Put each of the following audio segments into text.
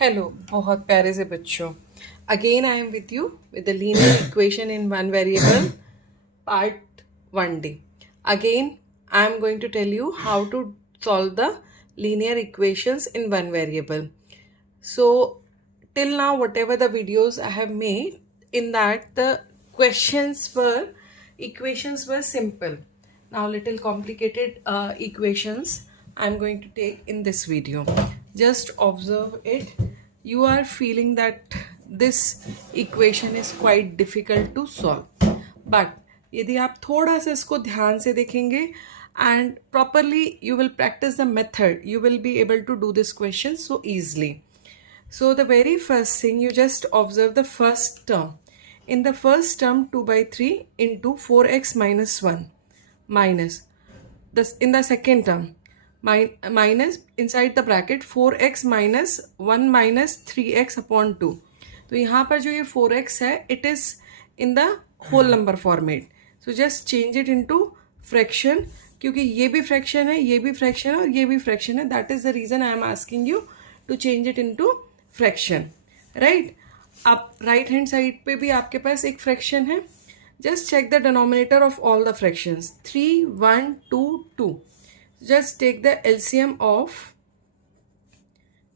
Hello बहुत प्यारे से बच्चों, again I am with you with the linear equation in one variable part 1D. Again, I am going to tell you how to solve the linear equations in one variable. So, till now, whatever the videos I have made, in that the equations were simple. Now, little complicated equations I am going to take in this video. Just observe it. You are feeling that this equation is quite difficult to solve. But यदि आप थोड़ा सा इसको ध्यान से देखेंगे and properly you will practice the method, you will be able to do this question so easily. So the very first thing, you just observe the first term. In the first term, 2 by 3 into 4x minus 1 minus this. In the second term, minus inside the bracket 4x minus 1 minus 3x upon 2. तो यहाँ पर जो ये 4x है, it is in the whole number format. So just change it into fraction, क्योंकि ये भी fraction है, ये भी fraction है और ये भी fraction है. That is the reason I am asking you to change it into fraction, right? अब right hand side पे भी आपके पास एक fraction है. Just check the denominator of all the fractions. 3, 1, 2, 2. Just take the LCM of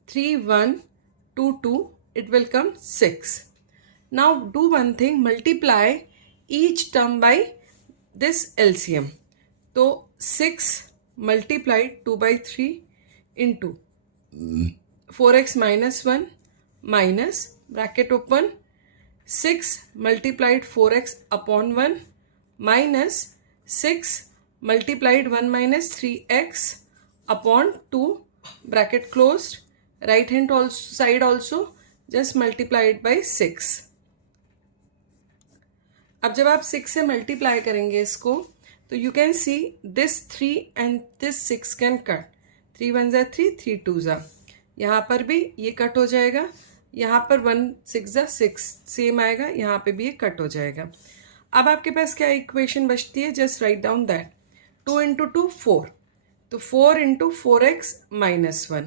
3, 1, 2, 2. It will come 6. Now do one thing, multiply each term by this LCM. So 6 multiplied 2 by 3 into 4x minus 1 minus bracket open 6 multiplied 4x upon 1 minus 6 multiplied 1 minus 3x upon 2 bracket closed. Right hand side also just multiply it by 6. अब जब आप 6 से multiply करेंगे इसको, तो you can see this 3 and this 6 can cut. 3 1 जा 3, 3 2 जा. यहाँ पर भी ये कट हो जाएगा. यहाँ पर 1 6 जा 6 सेम आएगा. यहाँ पे भी ये कट हो जाएगा. अब आपके पास क्या इक्वेशन बचती है? Just write down that. 2 into 2 4. तो 4 into 4x minus 1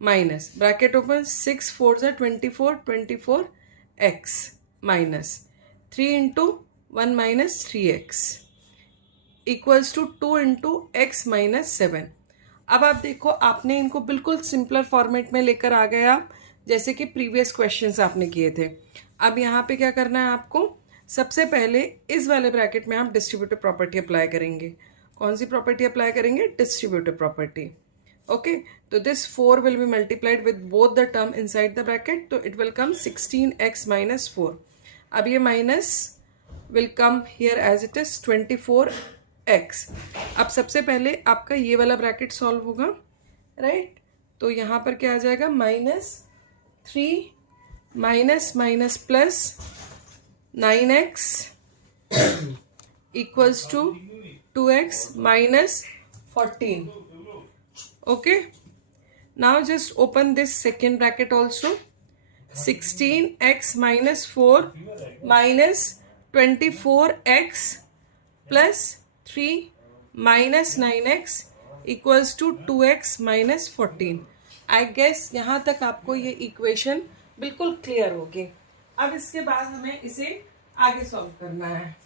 minus bracket open 6 4 जा 24 24x minus 3 into 1 minus 3x equals to 2 into x minus 7. अब आप देखो, आपने इनको बिल्कुल सिंपलर फॉर्मेट में लेकर आ गए आप, जैसे कि प्रीवियस क्वेश्चंस आपने किए थे. अब यहाँ पे क्या करना है आपको? सबसे पहले इस वाले ब्रैकेट में आप डिस्ट्रीब्यूटिव प्रॉपर्टी अप्लाई करेंगे. कौन सी प्रॉपर्टी अप्लाई करेंगे? Distributive property. ओके, तो this 4 will be multiplied with both the term inside the bracket, तो it will come 16x minus 4. अब ये minus will come here as it is 24x. अब सबसे पहले आपका ये वाला ब्रैकेट सॉल्व होगा, राइट? तो यहाँ पर क्या आ जाएगा? Minus 3 minus minus plus 9x equals to 2x minus 14. Okay, now just open this second bracket also. 16x minus 4 minus 24x plus 3 minus 9x equals to 2x minus 14. I guess यहाँ तक आपको ये इक्वेशन बिल्कुल clear होगी. अब इसके बाद हमें इसे आगे सॉल्व करना है.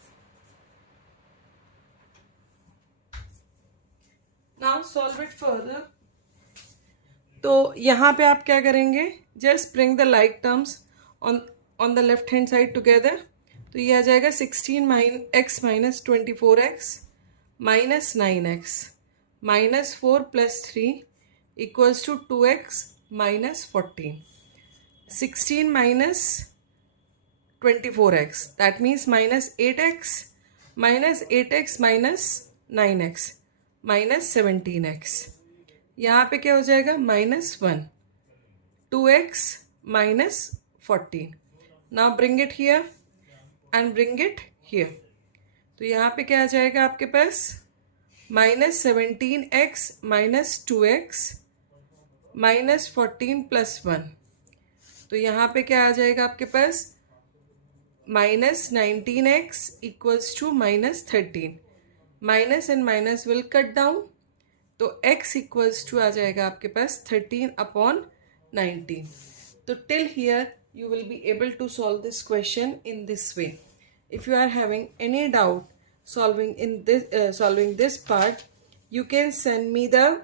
Now solve it further. तो यहाँ पे आप क्या करेंगे? Just bring the like terms on the left hand side together. तो ये आ जाएगा 16x minus 24x minus 9x minus 4 plus 3 equals to 2x minus 14. 16 minus 24x, that means minus 8x minus 8x minus 9x minus 17x. यहाँ पे क्या हो जाएगा? Minus 1. 2x minus 14. Now bring it here and bring it here. तो यहाँ पे क्या आ जाएगा आपके पास? Minus 17x minus 2x minus 14 plus 1. तो यहाँ पे क्या आ जाएगा आपके पास? Minus 19x equals to minus 13. Minus and minus will cut down, तो x इक्वल्स टू आ जाएगा आपके पास 13 अपॉन 19. तो till here you will be able to solve this question in this way. If you are having any doubt solving this part, you can send me the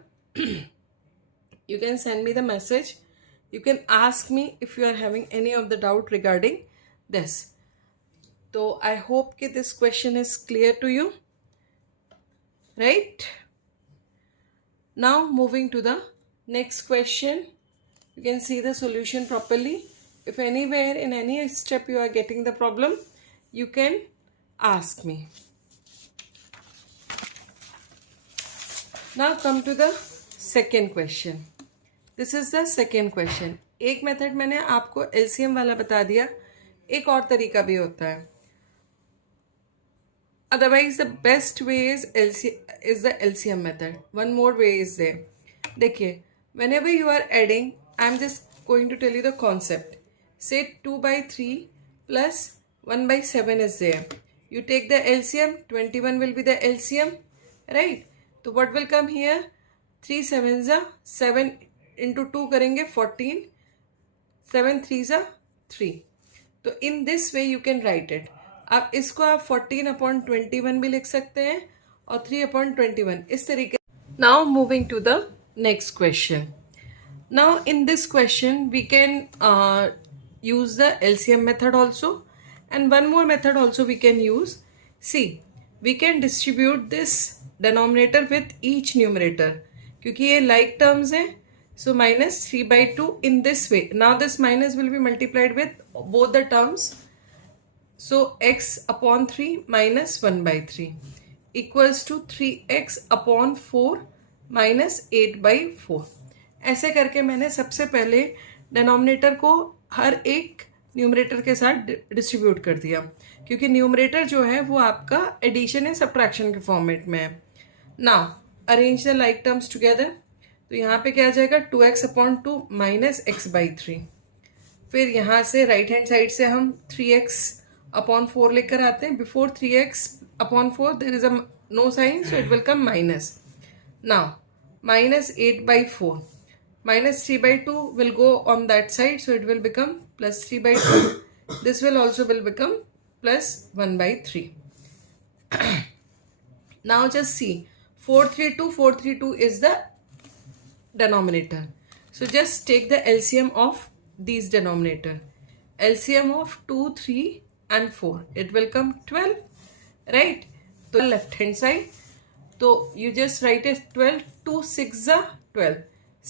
message. You can ask me if you are having any of the doubt regarding this. So I hope that this question is clear to you, right? Now moving to the next question. You can see the solution properly. If anywhere in any step you are getting the problem, you can ask me. Now come to the second question. This is the second question. एक method मैंने आपको LCM वाला बता दिया, एक और तरीका भी होता है. Otherwise the best way is the LCM method. One more way is there. देखिए, whenever you are adding, I'm just going to tell you the concept. Say 2 by 3 plus 1 by 7 is there. You take the LCM, 21 will be the LCM, right? So what will come here? 3 7s are 7 into 2 करेंगे 14, 7 3s are 3. तो in this way you can write it. अब इसको आप 14/21 भी लिख सकते हैं और 3/21 इस तरीके. Now moving to the next question. Now in this question we can use the LCM method also, and one more method also we can use. See, we can distribute this denominator with each numerator क्योंकि ये like terms हैं. So minus 3/2 in this way. Now this minus will be multiplied with both the terms. So x/3 minus 1/3 equals to 3x/4 minus 8/4. ऐसे करके मैंने सबसे पहले denominator को हर एक न्यूमरेटर के साथ डिस्ट्रीब्यूट कर दिया क्योंकि न्यूमरेटर जो है वो आपका एडिशन या सब्ट्रैक्शन के फॉर्मेट में है. Now arrange the like terms together. तो यहाँ पे क्या आ जाएगा 2x/2 माइनस x/3. फिर यहाँ से राइट हैंड साइड से हम 3x/4 लेकर आते हैं. Before 3x/4 there is a no sign, so it will come minus. Now minus 8/4. Minus 3/2 will go on that side, so it will become plus 3/2. This will also will become plus 1/3. Now just see, 432 is the denominator. So just take the LCM of these denominator. LCM of 2, 3 and 4. It will come 12, right? So left hand side. So you just write it 12. 2 6 are 12.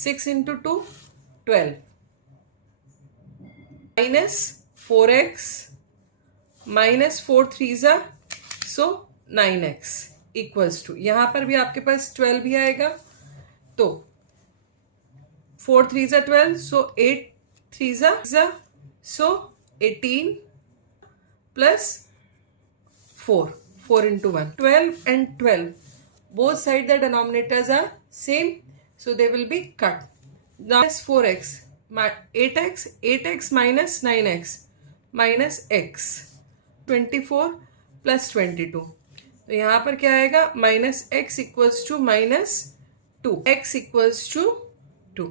6 into 2, 12. Minus 4x minus 4 3s are, so 9x equals to, यहाँ पर भी आपके पास 12 भी आएगा. तो 4 3s are 12, so 8 3s are, so 18 plus 4 into 1. 12 and 12. Both sides the denominators are same, so they will be cut. Now 4x, 8x minus 9x minus x, 24 plus 22. तो यहाँ पर क्या आएगा? minus x equals to minus 2. x equals to 2.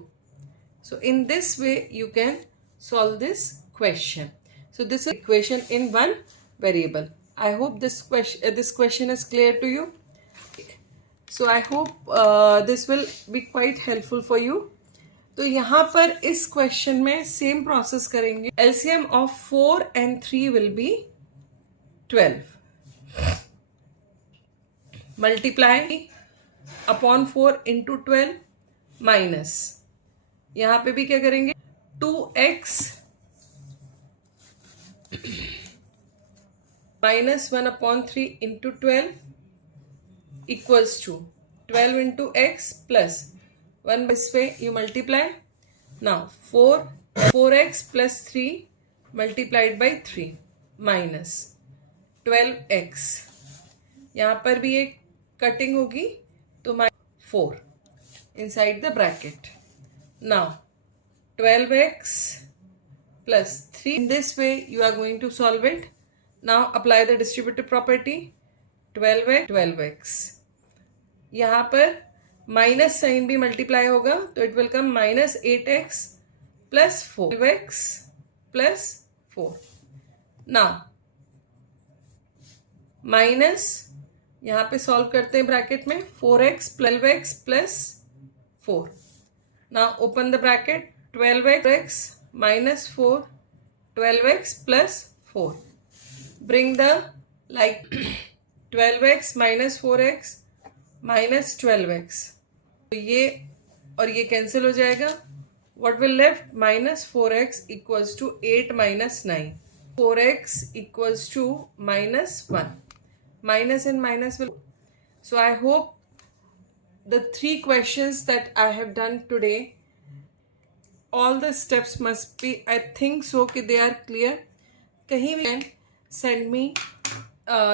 So in this way you can solve this question. So this is equation in one variable. I hope this question is clear to you. So I hope this will be quite helpful for you. तो यहाँ पर इस question में same process करेंगे. LCM of 4 and 3 will be 12. Multiply upon 4 into 12 minus. यहाँ पे भी क्या करेंगे? 2x minus 1/3 into 12 equals to 12 into x plus 1. This way you multiply. Now 4x plus 3 multiplied by 3 minus 12x. यहाँ पर भी एक कटिंग होगी तो 4 inside the bracket. Now 12x plus 3. In this way you are going to solve it. Now apply the distributive property. 12x. यहाँ पर minus sign भी multiply होगा तो it will come minus 8x plus 4, 12x plus 4. Now minus यहाँ पे solve करते हैं bracket में 4x 12x plus 4. Now open the bracket, 12x minus 4, 12x plus 4. Bring the 12x minus 4x minus 12x. तो ये और ये कैंसिल हो जाएगा. What will left? Minus 4x equals to 8 minus 9. 4x equals to minus 1. Minus and minus will. So I hope the 3 questions that I have done today, all the steps must be, I think so, कि they are clear. कहीं भी can send me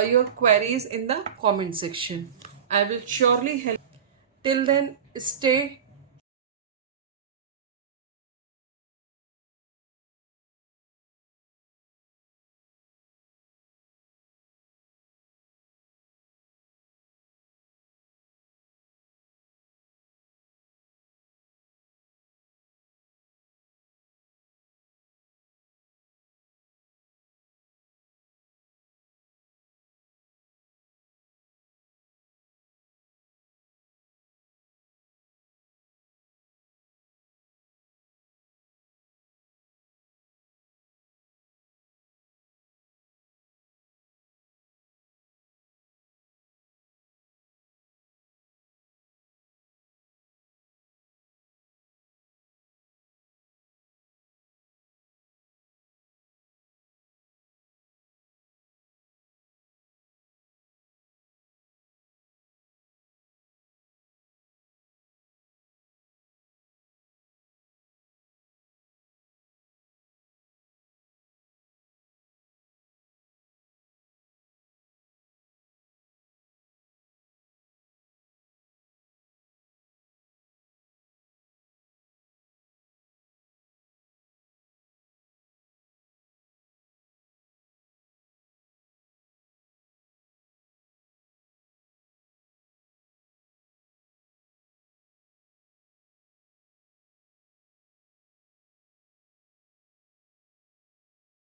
your queries in the comment section. I will surely help. Till then, stay